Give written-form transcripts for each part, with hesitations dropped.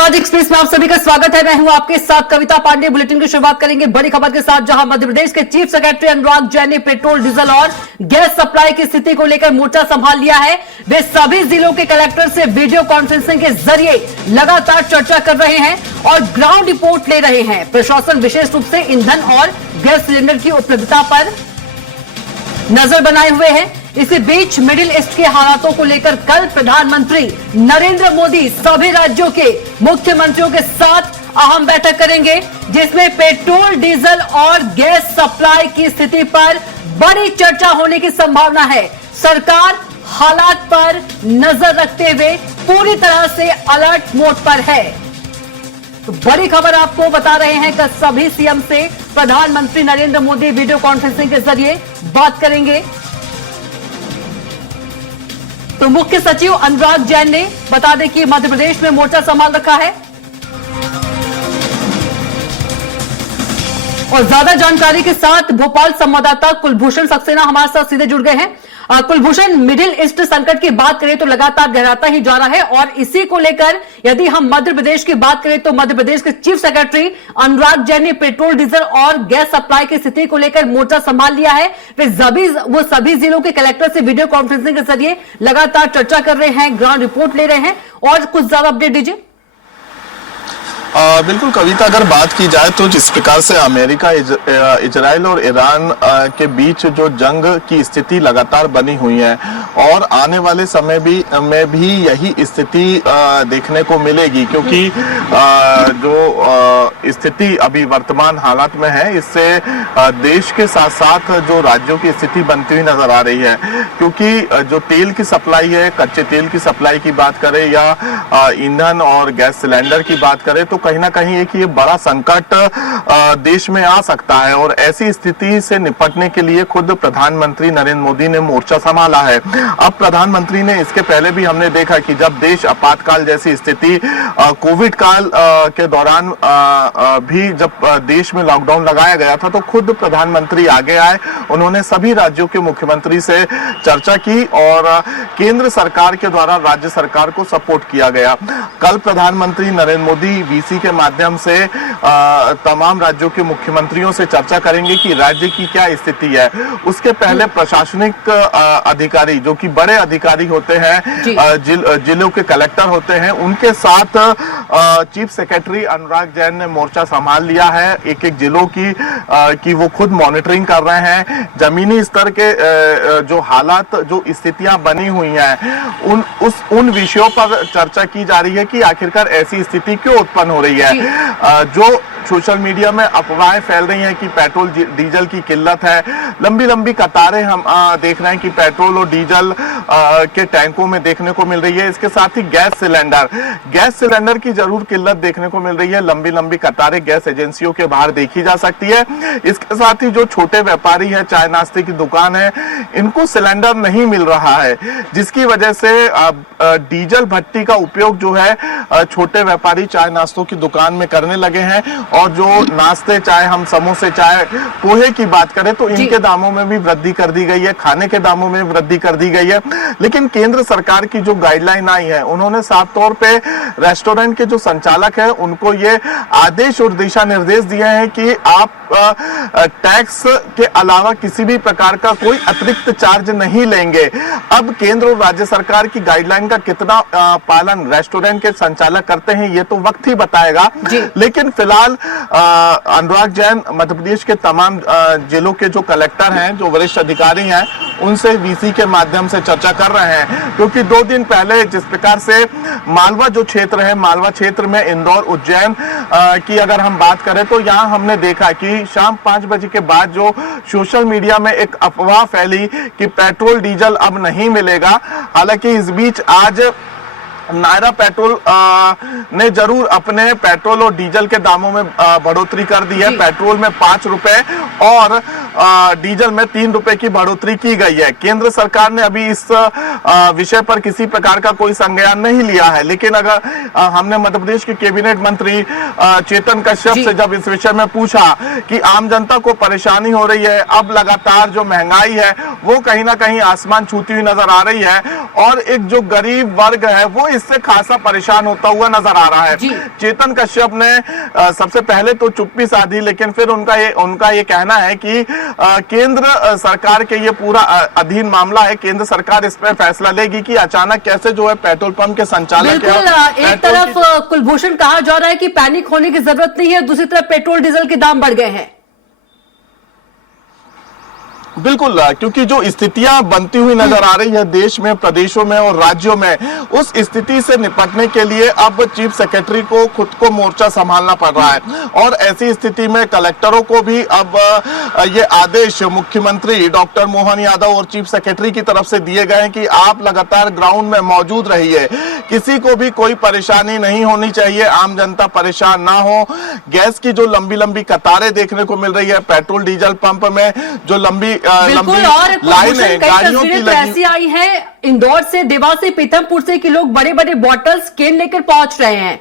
आज एक्सप्रेस में आप सभी का स्वागत है। मैं हूं आपके साथ कविता पांडे। बुलेटिन की शुरुआत करेंगे बड़ी खबर के साथ, जहां मध्य प्रदेश के चीफ सेक्रेटरी अनुराग जैन ने पेट्रोल, डीजल और गैस सप्लाई की स्थिति को लेकर मोर्चा संभाल लिया है। वे सभी जिलों के कलेक्टर से वीडियो कॉन्फ्रेंसिंग के जरिए लगातार चर्चा कर रहे हैं और ग्राउंड रिपोर्ट ले रहे हैं। प्रशासन विशेष रूप से ईंधन और गैस सिलेंडर की उपलब्धता पर नजर बनाए हुए हैं। इसी बीच मिडिल ईस्ट के हालातों को लेकर कल प्रधानमंत्री नरेंद्र मोदी सभी राज्यों के मुख्यमंत्रियों के साथ अहम बैठक करेंगे, जिसमें पेट्रोल, डीजल और गैस सप्लाई की स्थिति पर बड़ी चर्चा होने की संभावना है। सरकार हालात पर नजर रखते हुए पूरी तरह से अलर्ट मोड पर है। तो बड़ी खबर आपको बता रहे हैं कि सभी सीएम से प्रधानमंत्री नरेंद्र मोदी वीडियो कॉन्फ्रेंसिंग के जरिए बात करेंगे। तो मुख्य सचिव अनुराग जैन ने बता दें कि मध्य प्रदेश में मोर्चा संभाल रखा है और ज्यादा जानकारी के साथ भोपाल संवाददाता कुलभूषण सक्सेना हमारे साथ सीधे जुड़ गए हैं। कुलभूषण, मिडिल ईस्ट संकट की बात करें तो लगातार गहराता ही जा रहा है और इसी को लेकर यदि हम मध्य प्रदेश की बात करें तो मध्य प्रदेश के चीफ सेक्रेटरी अनुराग जैन ने पेट्रोल, डीजल और गैस सप्लाई की स्थिति को लेकर मोर्चा संभाल लिया है। वो सभी जिलों के कलेक्टर से वीडियो कॉन्फ्रेंसिंग के जरिए लगातार चर्चा कर रहे हैं, ग्राउंड रिपोर्ट ले रहे हैं। और कुछ ज्यादा अपडेट दीजिए। बिल्कुल कविता, अगर बात की जाए तो जिस प्रकार से अमेरिका, इजराइल और ईरान के बीच जो जंग की स्थिति लगातार बनी हुई है और आने वाले समय में भी यही स्थिति देखने को मिलेगी, क्योंकि जो स्थिति अभी वर्तमान हालात में है इससे देश के साथ साथ जो राज्यों की स्थिति बनती हुई नजर आ रही है। क्योंकि जो तेल की सप्लाई है, कच्चे तेल की सप्लाई की बात करें या ईंधन और गैस सिलेंडर की बात करें तो कहीं ना कहीं एक ये बड़ा संकट देश में आ सकता है और ऐसी स्थिति से निपटने के लिए खुद प्रधानमंत्री नरेंद्र मोदी ने मोर्चा संभाला है। अब प्रधानमंत्री ने इसके पहले भी हमने देखा कि जब देश आपातकाल जैसी स्थिति कोविड काल के दौरान भी जब देश में लॉकडाउन लगाया गया था तो खुद प्रधानमंत्री आगे आए, उन्होंने सभी राज्यों के मुख्यमंत्री से चर्चा की और केंद्र सरकार के द्वारा राज्य सरकार को सपोर्ट किया गया। कल प्रधानमंत्री नरेंद्र मोदी वीसी के माध्यम से तमाम राज्यों के मुख्यमंत्रियों से चर्चा करेंगे कि राज्य की क्या स्थिति है। उसके पहले प्रशासनिक अधिकारी जो कि बड़े अधिकारी होते हैं, जिलों के कलेक्टर होते हैं, उनके साथ चीफ सेक्रेटरी अनुराग जैन ने मोर्चा संभाल लिया है। एक एक जिलों की वो खुद मॉनिटरिंग कर रहे हैं। जमीनी स्तर के जो हालात, जो स्थितियां बनी हुई हैं, उन विषयों पर चर्चा की जा रही है कि आखिरकार ऐसी स्थिति क्यों उत्पन्न हो रही है। जो सोशल मीडिया में अफवाहें फैल रही हैं कि पेट्रोल डीजल की किल्लत है, लंबी लंबी कतारें हम देख रहे हैं कि पेट्रोल और डीजल के टैंकों में देखने को मिल रही है। इसके साथ ही गैस सिलेंडर की जरूर किल्लत देखने को मिल रही है। लंबी लंबी कतारें गैस एजेंसियों के बाहर देखी जा सकती है। इसके साथ ही जो छोटे व्यापारी है, चाय नाश्ते की दुकान है, इनको सिलेंडर नहीं मिल रहा है, जिसकी वजह से डीजल भट्टी का उपयोग जो है छोटे व्यापारी चाय नाश्तों की दुकान में करने लगे हैं। और जो नाश्ते, चाहे हम समोसे, चाहे पोहे की बात करें तो इनके दामों में भी वृद्धि कर दी गई है, खाने के दामों में वृद्धि कर दी गई है। लेकिन केंद्र सरकार की जो गाइडलाइन आई है, उन्होंने साफ तौर पे रेस्टोरेंट के जो संचालक है उनको ये आदेश और दिशा निर्देश दिए हैं कि आप टैक्स के अलावा किसी भी प्रकार का कोई अतिरिक्त चार्ज नहीं लेंगे। अब केंद्र और राज्य सरकार की गाइडलाइन का कितना पालन रेस्टोरेंट के संचालक करते हैं ये तो वक्त ही बताएगा। लेकिन फिलहाल अनुराग जैन मध्य प्रदेश के तमाम जिलों के जो कलेक्टर हैं, जो वरिष्ठ अधिकारी हैं, उनसे वीसी के माध्यम से चर्चा कर रहे हैं। क्योंकि 2 दिन पहले जिस प्रकार से मालवा जो क्षेत्र है, मालवा क्षेत्र में इंदौर, उज्जैन की अगर हम बात करें तो यहाँ हमने देखा कि शाम 5 बजे के बाद जो सोशल मीडिया में एक अफवाह फैली कि पेट्रोल डीजल अब नहीं मिलेगा। हालांकि इस बीच आज नायरा पेट्रोल ने जरूर अपने पेट्रोल और डीजल के दामों में बढ़ोतरी कर दी है। पेट्रोल में 5 रुपए और डीजल में 3 रुपए की बढ़ोतरी की गई है। केंद्र सरकार ने अभी इस विषय पर किसी प्रकार का कोई संज्ञान नहीं लिया है, लेकिन अगर हमने मध्य प्रदेश के कैबिनेट मंत्री चेतन कश्यप से जब इस विषय में पूछा कि आम जनता को परेशानी हो रही है, अब लगातार जो महंगाई है वो कहीं ना कहीं आसमान छूती हुई नजर आ रही है और एक जो गरीब वर्ग है वो इससे खासा परेशान होता हुआ नजर आ रहा है। चेतन कश्यप ने सबसे पहले तो चुप्पी साधी, लेकिन फिर उनका ये कहना है कि केंद्र सरकार के ये पूरा अधीन मामला है, केंद्र सरकार इस पर फैसला लेगी कि अचानक कैसे जो है पेट्रोल पंप के संचालक एक तरफ कुलभूषण कहा जा रहा है कि पैनिक होने की जरूरत नहीं है, दूसरी तरफ पेट्रोल डीजल के दाम बढ़ गए हैं। बिल्कुल, क्योंकि जो स्थितियां बनती हुई नजर आ रही है देश में, प्रदेशों में और राज्यों में, उस स्थिति से निपटने के लिए अब चीफ सेक्रेटरी को खुद को मोर्चा संभालना पड़ रहा है और ऐसी स्थिति में कलेक्टरों को भी अब ये आदेश मुख्यमंत्री डॉक्टर मोहन यादव और चीफ सेक्रेटरी की तरफ से दिए गए हैं कि आप लगातार ग्राउंड में मौजूद रहिए, किसी को भी कोई परेशानी नहीं होनी चाहिए, आम जनता परेशान ना हो। गैस की जो लंबी लंबी कतारें देखने को मिल रही है, पेट्रोल डीजल पंप में जो लंबी और लाइनें गाड़ियों की लगी ऐसी आई है, इंदौर से, देवास से, पीथमपुर से कि लोग बड़े बड़े बॉटल्स कैन लेकर पहुंच रहे हैं।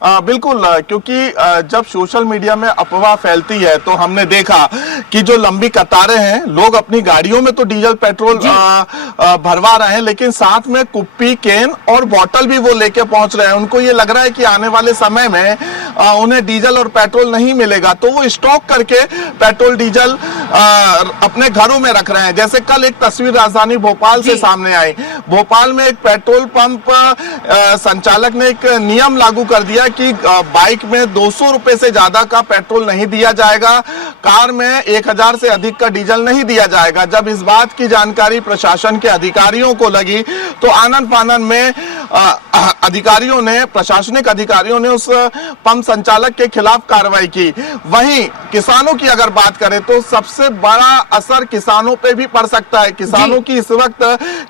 बिल्कुल, क्योंकि जब सोशल मीडिया में अफवाह फैलती है तो हमने देखा कि जो लंबी कतारें हैं, लोग अपनी गाड़ियों में तो डीजल पेट्रोल भरवा रहे हैं, लेकिन साथ में कुप्पी, कैन और बोतल भी वो लेके पहुंच रहे हैं। उनको ये लग रहा है कि आने वाले समय में उन्हें डीजल और पेट्रोल नहीं मिलेगा, तो वो स्टॉक करके पेट्रोल डीजल अपने घरों में रख रहे हैं। जैसे कल एक तस्वीर राजधानी भोपाल से सामने आई। भोपाल में एक पेट्रोल पंप संचालक ने एक नियम लागू कर दिया कि बाइक में 200 रुपए से ज्यादा का पेट्रोल नहीं दिया जाएगा, कार में 1000 से अधिक का डीजल नहीं दिया जाएगा। जब इस बात की जानकारी प्रशासन के अधिकारियों को लगी तो आनन फानन में अधिकारियों ने, प्रशासनिक अधिकारियों ने उस पंप संचालक के खिलाफ कार्रवाई की। वहीं किसानों की अगर बात करें तो सबसे बड़ा असर किसानों पे भी पड़ सकता है। किसानों की इस वक्त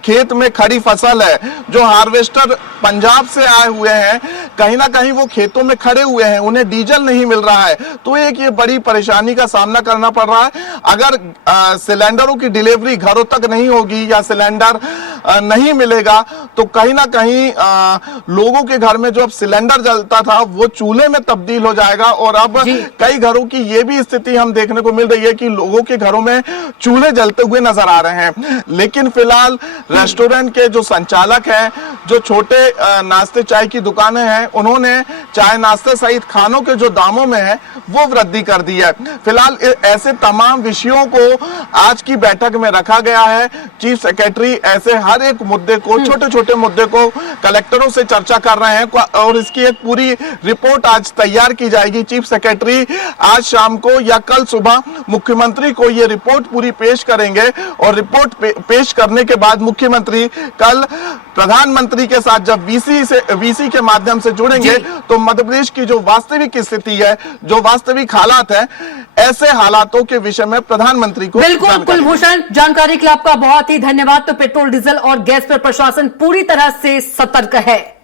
खेत में खड़ी फसल है, जो हार्वेस्टर पंजाब से आए हुए हैं, कहीं ना कहीं वो खेतों में खड़े हुए हैं, उन्हें डीजल नहीं मिल रहा है, तो एक ये बड़ी परेशानी का सामना करना पड़ रहा है। अगर सिलेंडरों की डिलीवरी घरों तक नहीं होगी या सिलेंडर नहीं मिलेगा तो कहीं ना कहीं लोगों के घर में जो अब सिलेंडर जलता था वो चूल्हे में तब्दील हो जाएगा। और अब कई घरों की ये भी स्थिति हम देखने को मिल रही है कि लोगों के घरों में चूल्हे जलते हुए नजर आ रहे हैं। लेकिन फिलहाल रेस्टोरेंट के जो संचालक हैं, जो छोटे नाश्ते चाय की दुकानें हैं, उन्होंने चाय नाश्ते सहित खानों के जो दामों में है वो वृद्धि कर दी है। फिलहाल ऐसे तमाम विषयों को आज की बैठक में रखा गया है। चीफ सेक्रेटरी ऐसे हर एक मुद्दे को, छोटे छोटे मुद्दे को कलेक्टरों से चर्चा कर रहे हैं और इसकी एक पूरी रिपोर्ट आज तैयार की जाएगी। चीफ सेक्रेटरी आज शाम को या कल सुबह मुख्यमंत्री को ये रिपोर्ट पूरी पेश करेंगे और रिपोर्ट पेश करने के बाद मुख्यमंत्री कल प्रधानमंत्री के साथ जब वीसी के माध्यम से जुड़ेंगे तो मध्य प्रदेश की जो वास्तविक स्थिति है, जो वास्तविक हालात है, ऐसे हालातों के विषय में प्रधानमंत्री को बिल्कुल। कुलभूषण, जानकारी के लिए आपका बहुत ही धन्यवाद। तो पेट्रोल, डीजल और गैस पर प्रशासन पूरी तरह से सतर्क है।